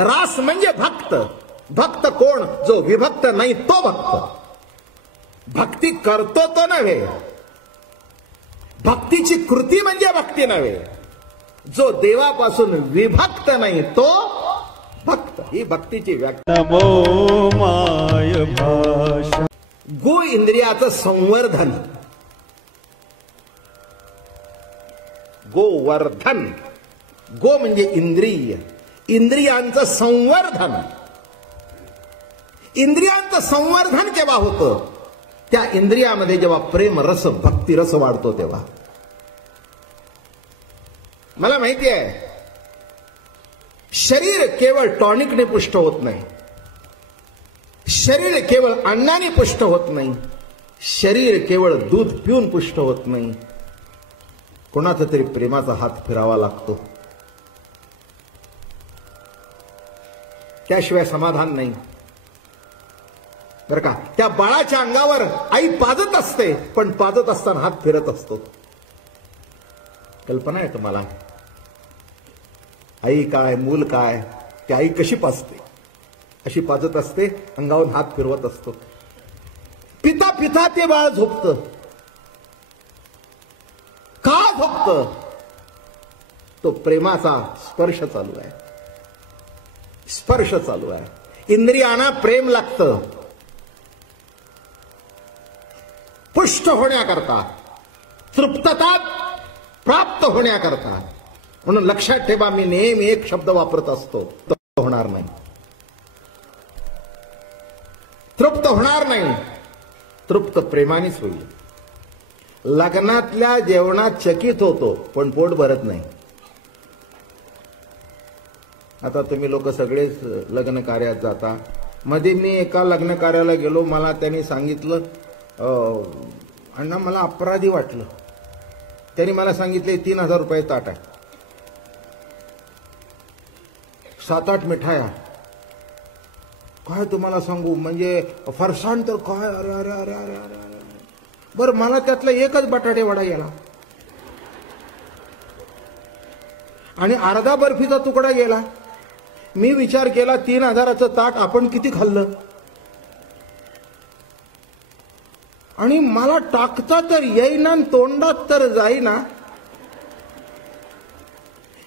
रास म्हणजे भक्त. भक्त कोण? जो विभक्त नाही तो भक्त. भक्ती करतो तो नव्हे, भक्तीची कृती म्हणजे भक्ती नव्हे. जो देवापासून विभक्त नाही तो भक्त. ही भक्तीची व्याख्या. नमो माय भाषा. गो इंद्रियाचं संवर्धन. गोवर्धन. गो म्हणजे इंद्रिय, इंद्रियांचं संवर्धन. इंद्रियांचं संवर्धन केव्हा होतं? त्या इंद्रियामध्ये जेव्हा प्रेम रस भक्ती रस वाढतो तेव्हा. मला माहिती आहे शरीर केवळ टॉनिकने पुष्ट होत नाही, शरीर केवळ अन्नाने पुष्ट होत नाही, शरीर केवळ दूध पिऊन पुष्ट होत नाही. कोणाचा तरी प्रेमाचा हात फिरावा लागतो, त्याशिवाय समाधान नाही. बरं का, त्या बाळाच्या अंगावर आई पाजत असते, पण पाजत असताना हात फिरत असतो. कल्पना आहे तुम्हाला? आई काय मूल काय, ती आई कशी पाजते? अशी पाजत असते, अंगावरून हात फिरवत असतो. पिता पिता ते बाळ झोपतं. का झोपतं? तो प्रेमाचा स्पर्श चालू आहे, स्पर्श चालू आहे. इंद्रियांना प्रेम लागतं पुष्ट होण्याकरता, तृप्तता प्राप्त होण्याकरता. म्हणून लक्षात ठेवा, मी नेहमी एक शब्द वापरत असतो, तृप्त होणार नाही. तृप्त होणार नाही, तृप्त प्रेमानेच होईल. लग्नातल्या जेवणात चकित होतो पण पोट भरत नाही. आता तुम्ही लोक सगळेच लग्न कार्यात जाता. मध्ये मी एका लग्न कार्याला गेलो, मला त्यांनी सांगितलं, अण्णा मला अपराधी वाटलं. त्यांनी मला सांगितले 3,000 रुपये ताट आहे, 7-8 मिठाया. काय तुम्हाला सांगू, म्हणजे फरसाण तर काय, अरे अरे अरे अरे अरे अरे. बरं, मला त्यातला एकच बटाटे वडा गेला आणि अर्धा बर्फीचा तुकडा गेला. मी विचार केला, 3,000चं ताट आपण किती खाल्लं? आणि मला टाकता तर येईना, तोंडात तर जाईना.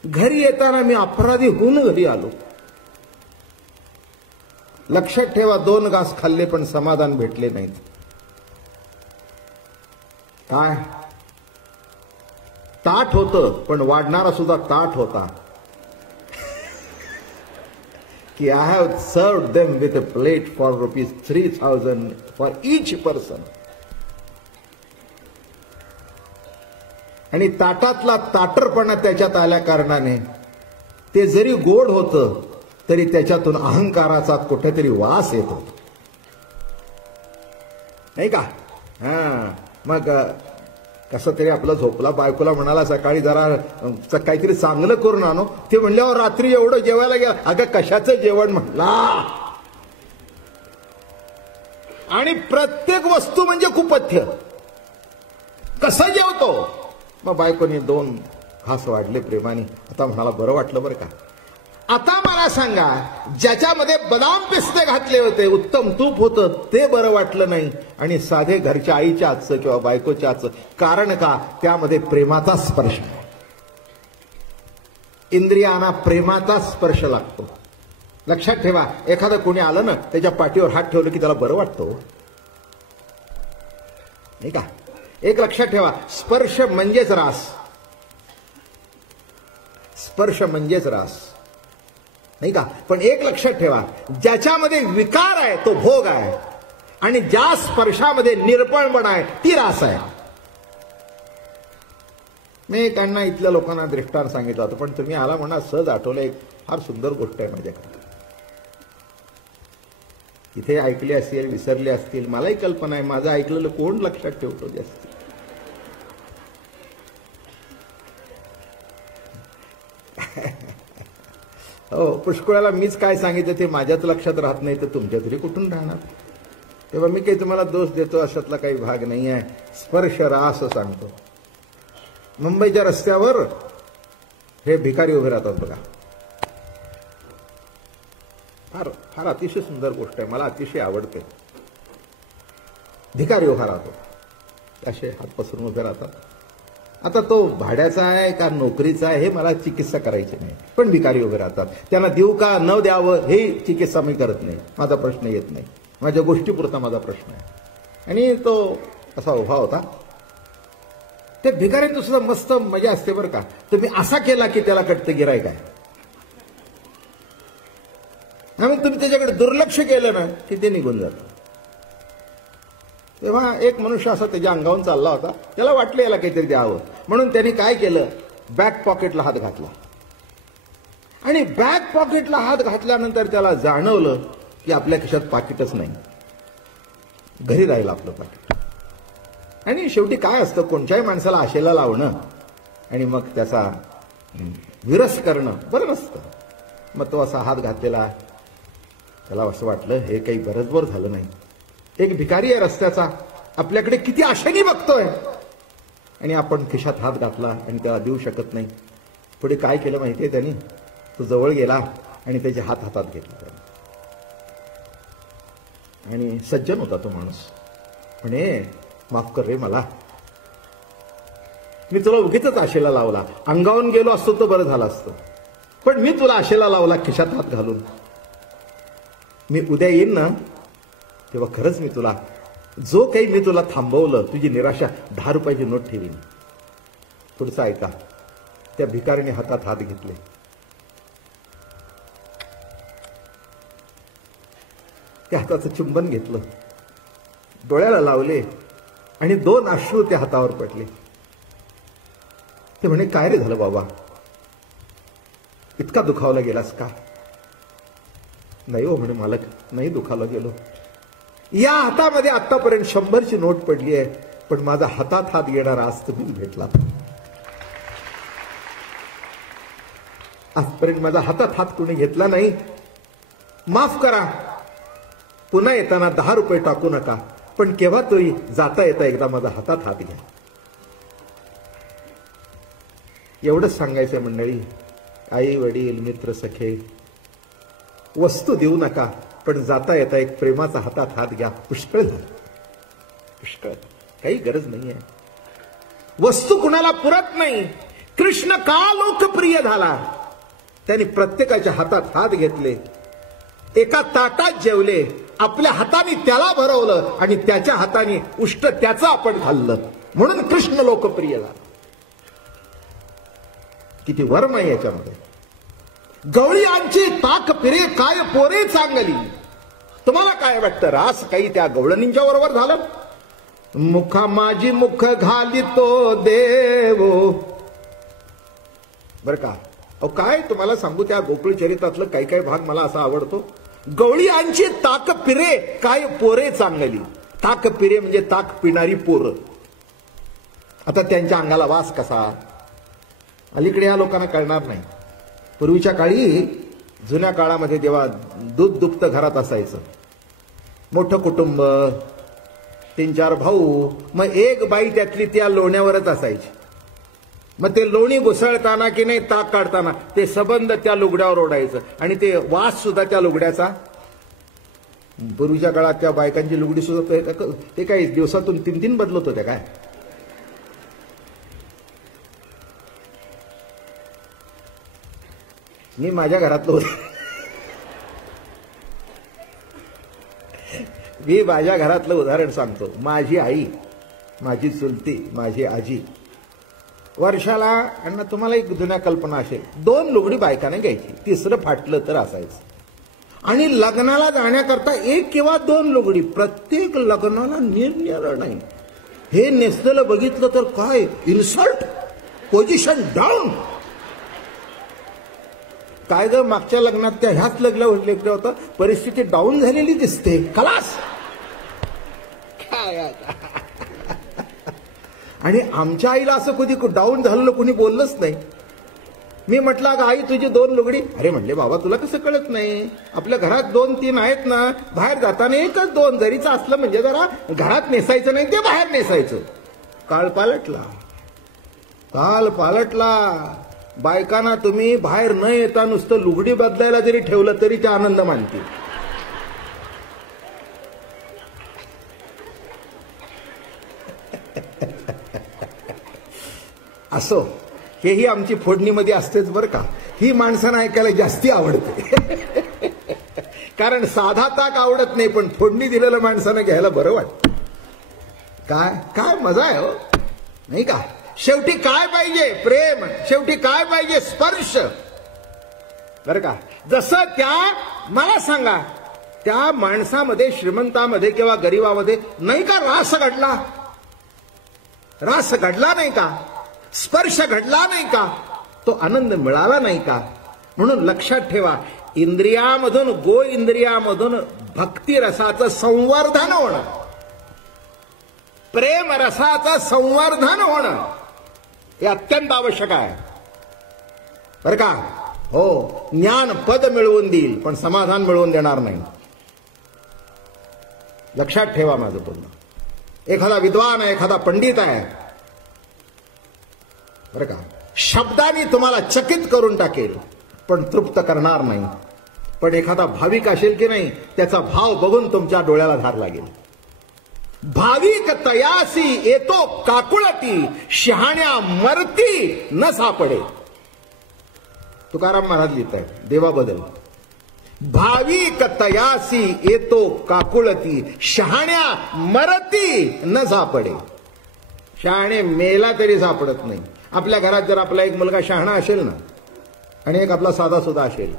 घरी येताना मी अपराधी होऊन घरी आलो. लक्षात ठेवा, 2 घास खाल्ले पण समाधान भेटले नाहीत. काय ताट होतं, पण वाढणारा सुद्धा ताट होता. की I have served them with a plate for ₹3,000 for each person. आणि ताटातला ताटरपणा त्याच्यात आल्या कारणाने ते जरी गोड होतं तरी त्याच्यातून अहंकाराचा कुठेतरी वास येत होता, नाही का? मग कसं तरी आपलं झोपला, बायकोला म्हणाला सकाळी जरा काहीतरी चांगलं करून आणो. ते म्हणल्यावर रात्री एवढं जेवायला गेला. अगं कशाचं जेवण म्हटला. आणि प्रत्येक वस्तू म्हणजे कुपथ्य. कसं जेवतो? मग बायकोने 2 घास वाढले प्रेमाने. आता म्हणाला बरं वाटलं बरं का. आता मला सांगा, ज्याच्यामध्ये बदाम पिस्ते घातले होते, उत्तम तूप होतं, ते बरं वाटलं नाही, आणि साधे घरच्या आईच्या हातचं किंवा बायकोच्या हातचं. कारण का? त्यामध्ये प्रेमाचा स्पर्श आहे. इंद्रियांना प्रेमाचा स्पर्श लागतो. लक्षात ठेवा, एखादं कोणी आलं ना, त्याच्या पाठीवर हात ठेवलं की त्याला बरं वाटतं, नाही का? एक लक्षात ठेवा, स्पर्श म्हणजेच रास. स्पर्श म्हणजेच रास, नाही का? पण एक लक्षात ठेवा, ज्याच्यामध्ये विकार आहे तो भोग आहे, आणि ज्या स्पर्शामध्ये निरपणपणा आहे ती रास आहे. मी त्यांना इथल्या लोकांना दृष्टांत सांगितलं होतं, पण तुम्ही आला म्हणा सहज आठवलं. एक फार सुंदर गोष्ट आहे माझ्याकडे. इथे ऐकली असेल, विसरले असतील, मलाही कल्पना आहे. माझं ऐकलेलं कोण लक्षात ठेवतो जास्त? हो, पुष्कळाला मीच काय सांगितलं ते माझ्याच लक्षात राहत नाही, तर तुमच्या तरी कुठून राहणार? तेव्हा मी काही तुम्हाला दोष देतो अशातला काही भाग नाही आहे. स्पर्श रास सांगतो. मुंबईच्या रस्त्यावर हे भिकारी उभे राहतात बघा. फार फार अतिशय सुंदर गोष्ट आहे, मला अतिशय आवडते. भिकारी उभा राहतो, असे हात पसरून उभे राहतात. आता तो भाड्याचा आहे का नोकरीचा आहे हे मला चिकित्सा करायची नाही, पण भिकारी उभे राहतात. त्यांना देऊ का न द्यावं हे चिकित्सा मी करत नाही, माझा प्रश्न येत नाही. माझ्या गोष्टीपुरता माझा प्रश्न आहे. आणि तो असा उभा होता. त्या भिकाऱ्यांचं सुद्धा मस्त मजा असते बरं का. तुम्ही असा केला की त्याला कटतं गिरायक आहे, मग तुम्ही त्याच्याकडे दुर्लक्ष केलं ना की ते निघून जातं. तेव्हा एक मनुष्य असा त्याच्या अंगावरून चालला होता. त्याला वाटलं याला काहीतरी द्यावं, म्हणून त्यांनी काय केलं, बॅक पॉकेटला हात घातला. आणि बॅक पॉकेटला हात घातल्यानंतर त्याला जाणवलं की आपल्या खिशात पाकिटच नाही, घरी राहिलं आपलं पाकिट. आणि शेवटी काय असतं, कोणत्याही माणसाला आशेला लावणं आणि मग त्याचा विरस करणं बरं नसतं. मग तो असा हात घातलेला, त्याला असं वाटलं हे काही बरंच झालं नाही. एक भिकारी आहे रस्त्याचा, आपल्याकडे किती आशेने बघतोय आणि आपण खिशात हात घातला आणि त्याला देऊ शकत नाही. पुढे काय केलं माहितीये त्यांनी, तो जवळ गेला आणि त्याचे हात हातात घेतला आणि सज्जन होता तो माणूस. म्हणे माफ कर रे मला, मी तुला उगीचच आशेला लावला, अंगावून गेलो असतो तर बरं झालं असतं, पण मी तुला आशेला लावला खिशात हात घालून. मी उद्या येईन ना तेव्हा खरंच मी तुला, जो काही मी तुला थांबवलं, तुझी निराशा, 10 रुपयाची नोट ठेवीन. पुढचं ऐका. त्या भिकारीने हातात हात घेतले, त्या हाताचं चुंबन घेतलं, डोळ्याला लावले आणि 2 अश्रू त्या हातावर पडले. ते म्हणे काय रे झालं बाबा, इतका दुखावला गेलास का? नाही हो म्हणे मालक, नाही दुखावला गेलो. या हातामध्ये आतापर्यंत 100ची नोट पडली आहे, पण माझा हातात हात घेणारा आज तुम्ही भेटला. आजपर्यंत माझा हातात हात कोणी घेतला नाही. माफ करा, पुन्हा येताना 10 रुपये टाकू नका, पण केव्हा तरी जाता येता एकदा माझा हातात हात घ्या. एवढंच सांगायचंय मंडळी. आई वडील मित्र सखे वस्तू देऊ नका, पण जाता येता एक प्रेमाचा हातात हात घ्या. पुष्कळ झालं, पुष्कळ, काही गरज नाहीये. वस्तू कुणाला पुरत नाही. कृष्ण का लोकप्रिय झाला, त्यांनी प्रत्येकाच्या हातात हात घेतले, एका ताटात जेवले, आपल्या हाताने त्याला भरवलं आणि त्याच्या हाताने उष्ट त्याचं आपण खाल्लं, म्हणून कृष्ण लोकप्रिय झाला. किती वर्म आहे याच्यामध्ये. गवळी आमची ताक पिरे काय पोरे चांगली. तुम्हाला काय वाटतं, रास काही त्या गवळणींच्या बरोबर झालं? मुखा माझी मुख घालितो देव. बर का, अहो काय तुम्हाला सांगू, त्या गोकुळ चरित्रातलं काही काही भाग मला असा आवडतो. गवळी आमची ताक पिरे काय पोरे चांगली. ताक पिरे म्हणजे ताक पिणारी पोरं. आता त्यांच्या अंगाला वास कसा, अलीकडे या लोकांना कळणार नाही. पूर्वीच्या काळी, जुन्या काळामध्ये जेव्हा दूध दुभतं घरात असायचं, मोठं कुटुंब, 3-4 भाऊ, मग एक बाई त्यातली त्या लोण्यावरच असायची. मग ते लोणी घुसळताना की नाही ताक काढताना ते सबंध त्या लुगड्यावर ओढायचं आणि ते वास सुद्धा त्या लुगड्याचा. पूर्वीच्या काळात त्या बायकांची लुगडी सुद्धा ते काही दिवसातून 3-3 बदलत होत्या काय. मी माझ्या घरातलं उदाहरण सांगतो. माझी आई, माझी चुलती, माझी आजी वर्षाला, आणि तुम्हाला एक जुन्या कल्पना असेल, 2 लुगडी बायकाने घ्यायची, 3रं फाटलं तर असायचं. आणि लग्नाला जाण्याकरता 1 किंवा 2 लुगडी, प्रत्येक लग्नाला निरनिराळं नाही. हे नेसलेलं बघितलं तर काय इन्सल्ट, पोझिशन डाऊन. काय ग, मागच्या लग्नात त्या ह्याच लग्न होतं, परिस्थिती डाऊन झालेली दिसते, खलास काय. आणि आमच्या आईला असं कधी डाऊन झालेलं कोणी बोललंच नाही. मी म्हटलं अगं आई तुझी 2 लुगडी. अरे म्हणले बाबा तुला कसं कळत नाही, आपल्या घरात 2-3 आहेत ना, बाहेर जाताना 1-2 जरीचं असलं म्हणजे जरा घरात नेसायचं नाही, ते बाहेर नेसायचं. काळ पालटला. बायकांना तुम्ही बाहेर न येता नुसतं लुगडी बदलायला जरी ठेवलं तरी ते आनंद मानतील. असो, हेही आमची फोडणीमध्ये असतेच बरं का. ही माणसांना ऐकायला जास्ती आवडते. कारण साधा ताक आवडत नाही, पण फोडणी दिलेलं माणसानं घ्यायला बरं वाटतं. काय काय मजा आहे हो, नाही का. शेवटी काय पाहिजे? प्रेम. शेवटी काय पाहिजे? स्पर्श. बरं का. जसं त्या, मला सांगा, त्या माणसामध्ये, श्रीमंतामध्ये किंवा गरीबामध्ये नाही का रास घडला? रास घडला नाही का? स्पर्श घडला नाही का? तो आनंद मिळाला नाही का? म्हणून लक्षात ठेवा, इंद्रियामधून, गो इंद्रियामधून भक्ती रसाचं संवर्धन होणं, प्रेम रसाचं संवर्धन होणं हे अत्यंत आवश्यक आहे बरं का. हो, ज्ञान पद मिळवून देईल पण समाधान मिळवून देणार नाही. लक्षात ठेवा माझं बोलणं. एखादा विद्वान आहे, एखादा पंडित आहे बरं का, शब्दांनी तुम्हाला चकित करून टाकेल पण तृप्त करणार नाही. पण एखादा भाविक असेल की नाही, त्याचा भाव बघून तुमच्या डोळ्याला धार लागेल. भाविक तयासी येतो काकुळती, शहाण्या मरती न सापडे. तुकाराम महाराज लिहित आहेत देवाबद्दल. भाविक तयासी येतो काकुळती, शहाण्या मरती न सापडे. शहाणे मेला तरी सापडत नाही. आपल्या घरात जर आपला एक मुलगा शहाणा असेल ना, आणि एक आपला साधा सुद्धा असेल,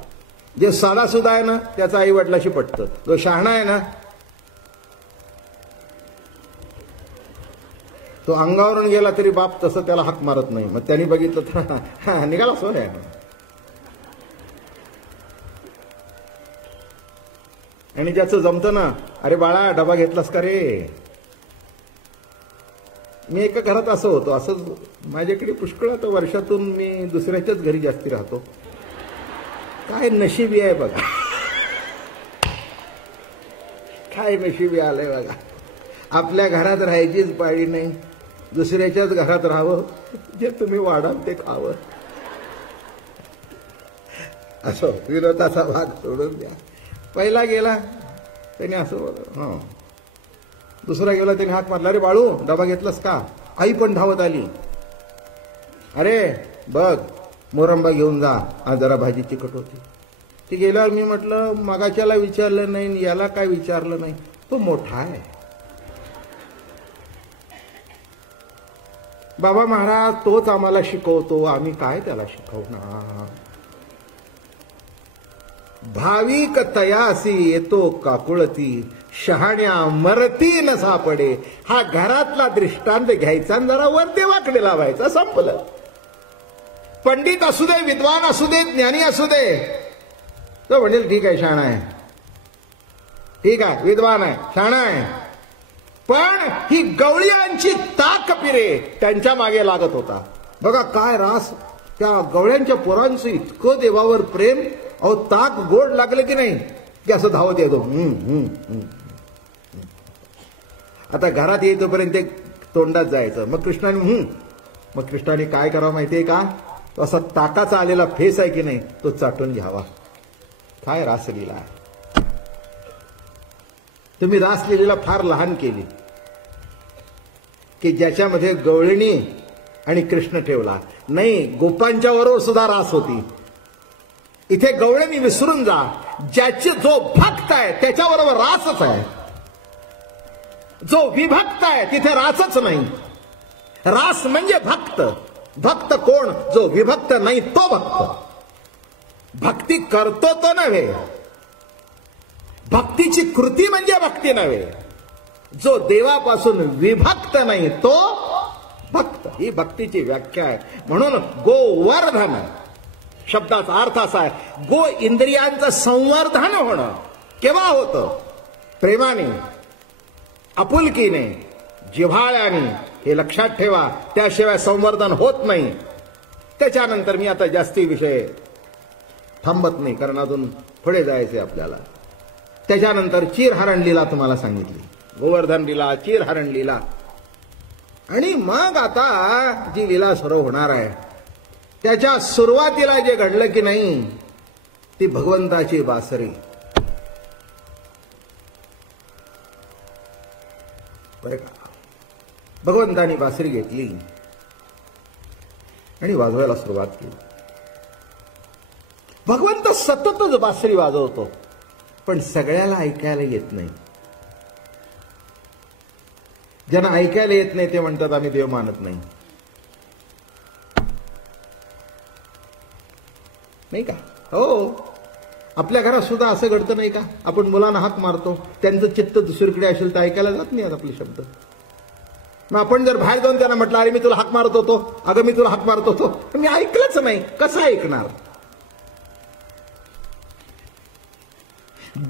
जे साधा सुद्धा आहे ना त्याचा आई वडिलाशी पटतं, जो शहाणा आहे ना तो अंगावरून गेला तरी बाप तसं त्याला हाक मारत नाही. मग त्यांनी बघितलं तर निघाला सोन आहे. आणि ज्याचं जमतं ना, अरे बाळा डबा घेतलास का रे. मी एका घरात असं होतो, असंच माझ्याकडे पुष्कळ आता वर्षातून मी दुसऱ्याच्याच घरी जास्ती राहतो. काय नशिबी आहे बघा, काय नशिबी आलंय बघा. आपल्या घरात राहायचीच पाळी नाही, दुसऱ्याच्याच घरात राहावं, जे तुम्ही वाढाल ते खावं. असं विरोधाचा भाग सोडून द्या. पहिला गेला त्याने असं, दुसरा गेला त्याने हाक मारला, अरे बाळू डबा घेतलास का. आई पण धावत आली, अरे बघ मोरंबा घेऊन जा, आज जरा भाजी चिकट होती. ती गेल्यावर मी म्हटलं मगाच्याला विचारलं नाही, याला काय विचारलं नाही, तो मोठा आहे. बाबा महाराज तोच आम्हाला शिकवतो, आम्ही काय त्याला शिकवणार. भाविक तयासी येतो काकुळती, शहाण्या मरती न सापडे. हा घरातला दृष्टांत घ्यायचा आणि जरा वरती वाकडे लावायचा, संपलं. पंडित असू दे, विद्वान असू दे, ज्ञानी असू दे, तो म्हणेल ठीक आहे शहाणा आहे, ठीक आहे विद्वान आहे, शहाणा आहे. पण ही गवळ्यांची ताक पिरे त्यांच्या मागे लागत होता. बघा काय रास त्या गवळ्यांच्या पोरांचं, इतकं देवावर प्रेम. अहो ताक गोड लागलं की नाही की असं धावत येतो. आता घरात येतोपर्यंत तोंडात जायचं. मग कृष्णाने काय करावं माहितीये का, तो असा ताकाचा आलेला फेस आहे की नाही तो चाटून घ्यावा. काय रासलीला. तुम्ही रासलीला फार लहान केली की ज्याच्यामध्ये गवळणी आणि कृष्ण ठेवला. नाही, गोपांच्या बरोबर सुद्धा रास होती. इथे गवळणी विसरून जा, ज्याचे जो भक्त आहे त्याच्याबरोबर रासच आहे. जो विभक्त आहे तिथे रासच नाही. रास म्हणजे भक्त. भक्त कोण? जो विभक्त नाही तो भक्त. भक्ती करतो तो नव्हे, भक्तीची कृती म्हणजे भक्ती नव्हे. जो देवापासून विभक्त नाही तो भक्त, ही भक्तीची व्याख्या आहे. म्हणून गोवर्धन शब्दाचा अर्थ असा आहे, गो इंद्रियांचं संवर्धन होणं. केव्हा होतं? प्रेमाने, आपुलकीने, जिव्हाळ्याने. हे लक्षात ठेवा, त्याशिवाय संवर्धन होत नाही. त्याच्यानंतर मी आता जास्ती विषय थांबत नाही, कारण अजून पुढे जायचे आपल्याला. त्याच्यानंतर चीरहरण लीला तुम्हाला सांगितली, गोवर्धन लीला, चीरहरण लीला. आणि मग आता जी लीला सुरू होणार आहे त्याच्या सुरुवातीला जे घडलं की नाही ती भगवंताची बासरी. बरं का, भगवंतानी बासरी घेतली आणि वाजवायला सुरुवात केली. भगवंत सततच बासरी वाजवतो, पण सगळ्याला ऐकायला येत नाही. ज्यांना ऐकायला येत नाही ते म्हणतात आम्ही देव मानत नाही. नाही का? हो, आपल्या घरात सुद्धा असं घडतं नाही का? आपण मुलांना हाक मारतो, त्यांचं चित्त दुसरीकडे असेल तर ऐकायला जात नाही आपले शब्द. मग आपण जर बाहेर जाऊन त्यांना म्हटलं अरे मी तुला हाक मारत होतो, अगं मी तुला हाक मारत होतो, पण मी ऐकलंच नाही, कसं ऐकणार?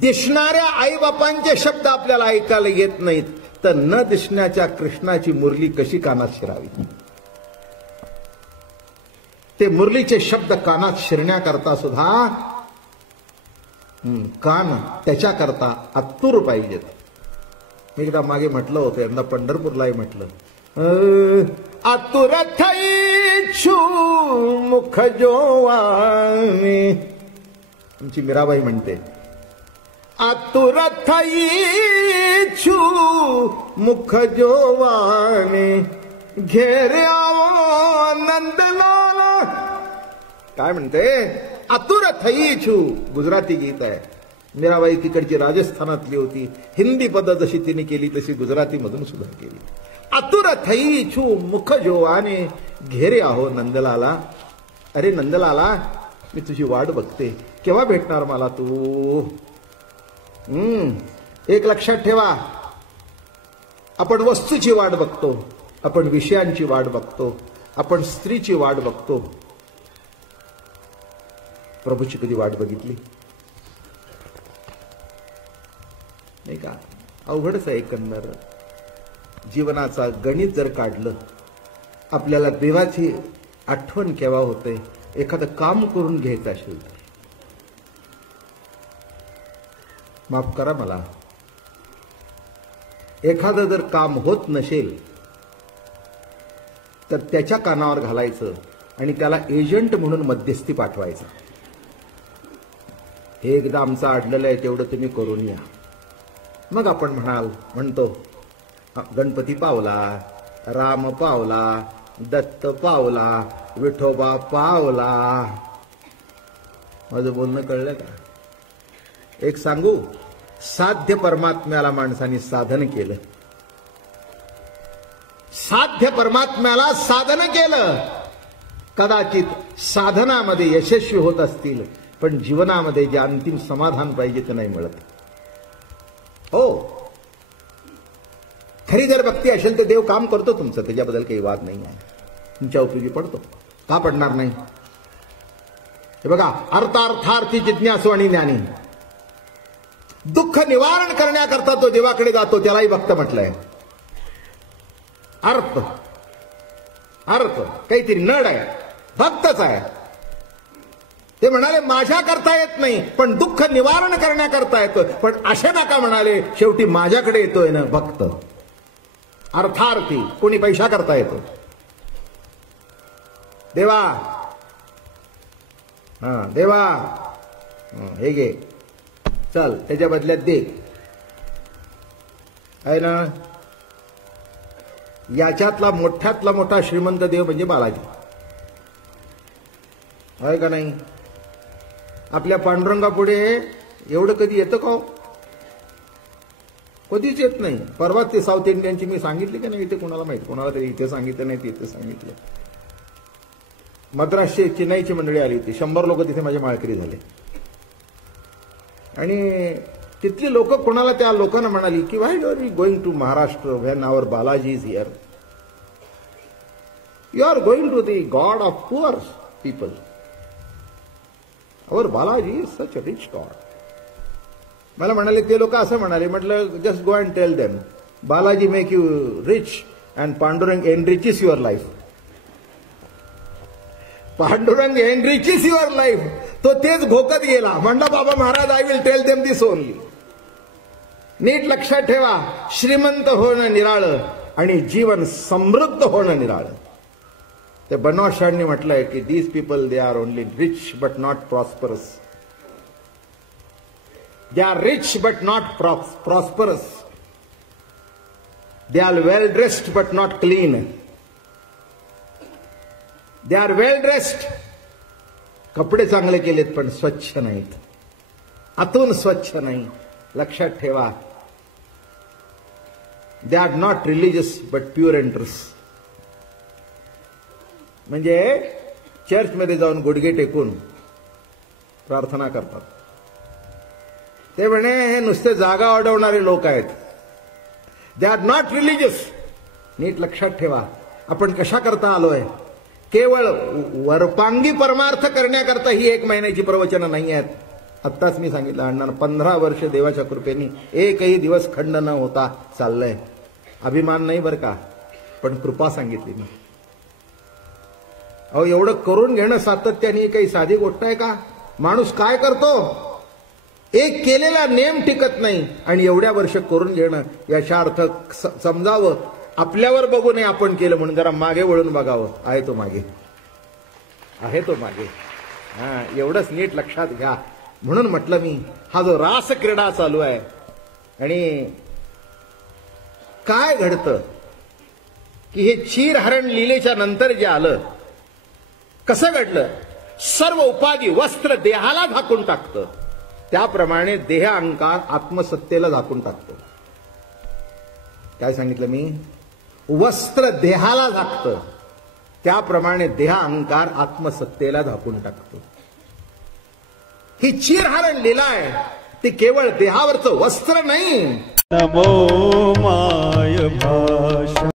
दिसणाऱ्या आईबापांचे शब्द आपल्याला ऐकायला येत नाहीत, तर न दिसण्याच्या कृष्णाची मुरली कशी कानात शिरावी? ते मुरलीचे शब्द कानात शिरण्याकरता सुद्धा कान त्याच्याकरता आतुर पाहिजेत. मी एकदा मागे म्हटलं होतं, यंदा पंढरपूरलाही म्हटलं, आतुर थैछु मुख जोवाने. आमची मीराबाई म्हणते, आतुर थैछु मुख जोवाने घेरे आवो नंदलाल. काय म्हणते? आतुर थैछु. गुजराती गीत आहे. मीराबाई तिकडची राजस्थानातली होती. हिंदी पद जशी तिने केली तशी गुजराती मधून सुद्धा केली. आतुर थैछु मुख जोवाने घेरे आहो नंदलाला. अरे नंदलाला, मी तुझी वाट बघते, केव्हा भेटणार मला तू? एक लक्षात ठेवा, आपण वस्तूची वाट बघतो, आपण विषयांची वाट बघतो, आपण स्त्रीची वाट बघतो. प्रभूची कधी वाट बघितली नाही का? अवघडच आहे एकंदर. जीवनाचा गणित जर काढलं, आपल्याला देवाची आठवण केव्हा होते? एखादं काम करून घ्यायचं असेल तर. माफ करा मला, एखादं जर काम होत नसेल तर त्याच्या कानावर घालायचं आणि त्याला एजंट म्हणून मध्यस्थी पाठवायचं. हे एकदा आमचं अडलेलं आहे, तेवढं तुम्ही करून या. मग आपण म्हणतो गणपती पावला, राम पावला, दत्त पावला, विठोबा पावला. माझं बोलणं कळलं का? एक सांगू, साध्य परमात्म्याला माणसाने साधन केलं. साध्य परमात्म्याला साधन केलं. कदाचित साधनामध्ये यशस्वी होत असतील, पण जीवनामध्ये जे अंतिम समाधान पाहिजे ते नाही मिळत. हो, खरी जर भक्ती असेल तर देव काम करतो तुमचं, त्याच्याबद्दल काही वाद नाही आहे. तुमच्या उपयोगी पडतो, का पडणार नाही? हे बघा, अर्थार्थार्थी जिज्ञासू आणि ज्ञानी. दुःख निवारण करण्याकरता तो देवाकडे जातो, त्यालाही भक्त म्हटलंय. अर्थ अर्थ काहीतरी नड आहे, भक्तच आहे. ते म्हणाले माझ्या करता येत नाही, पण दुःख निवारण करण्याकरता येतो. पण असे नका म्हणाले, शेवटी माझ्याकडे येतोय ना भक्त. अर्थार्थी कोणी पैसा करता येतो. देवा, देवा हे घे, चल त्याच्या बदल्यात दे, आहे ना. याच्यातला मोठ्यातला मोठा श्रीमंत देव म्हणजे बालाजी, आहे का नाही? आपल्या पांडुरंगापुढे एवढं कधी येतं का? कधीच येत नाही. परवा ते साऊथ इंडियनची मी सांगितली की नाही, इथे कोणाला माहित, कोणाला तरी इथे सांगितलं नाही, तिथे सांगितलं. मद्रासची चेन्नईची मंडळी आली होती, 100 लोक तिथे माझे माळकरी झाले. आणि तिथली लोक कोणाला त्या लोकांना म्हणाली की why are we going to Maharashtra when our Balaji is here? You are going to the god of poor people. Our Balaji is such a rich god. मला म्हणाले ते लोक असं म्हणाले, म्हटलं just go and tell them Balaji make you rich and Pandurang enriches your life. Pandurang enriches your life. तो तेच घोकत गेला. म्हणला बाबा महाराज I will tell them this only. नीट लक्षात ठेवा, श्रीमंत होणं निराळं आणि जीवन समृद्ध होणं निराळं. ते बनॉट शॉने म्हटलंय की these people they are only rich but not prosperous. They are rich but not prosperous. They are well dressed but not clean. They are well dressed, कपडे चांगले केलेत पण स्वच्छ नाहीत, आतून स्वच्छ नाही. लक्षात ठेवा. दे are not religious but pure enters. म्हणजे चर्चमध्ये जाऊन गुडघे टेकून प्रार्थना करतात. ते म्हणे हे नुसते जागा अडवणारे लोक आहेत. They are not religious. नीट लक्षात ठेवा. आपण कशा करता आलोय? केवळ वरपांगी परमार्थ करण्याकरता ही 1 महिन्याची प्रवचनं नाही आहेत. आत्ताच मी सांगितलं अण्णा 15 वर्ष देवाच्या कृपेने एकही दिवस खंड न होता चाललंय. अभिमान नाही बरं का, पण कृपा सांगितली मी. अहो एवढं करून घेणं सातत्याने काही साधी गोष्ट आहे का? माणूस काय करतो? एक केलेला नेम टिकत नाही आणि एवढ्या वर्ष करून घेणं याचा अर्थ समजावं. आपल्यावर बघू नये आपण केलं म्हणून जरा मागे वळून बघावं. आहे तो मागे, आहे तो मागे. एवढंच नीट लक्षात घ्या. म्हणून म्हटलं मी हा जो रास क्रीडा चालू आहे आणि काय घडतं की हे क्षीरहरण लीलेच्या नंतर जे आलं कसं घडलं? सर्व उपाधी वस्त्र देहाला झाकून टाकतं, त्याप्रमाणे देह अहंकार आत्मसत्तेला झाकून टाकतो. काय सांगितलं मी? वस्त्र देहाला झाकतं, त्याप्रमाणे देह अहंकार आत्मसत्तेला झाकून टाकतो. ही क्षीरहरण लीला आहे, ती केवळ देहावरचं वस्त्र नाही. नमो माय भाषा.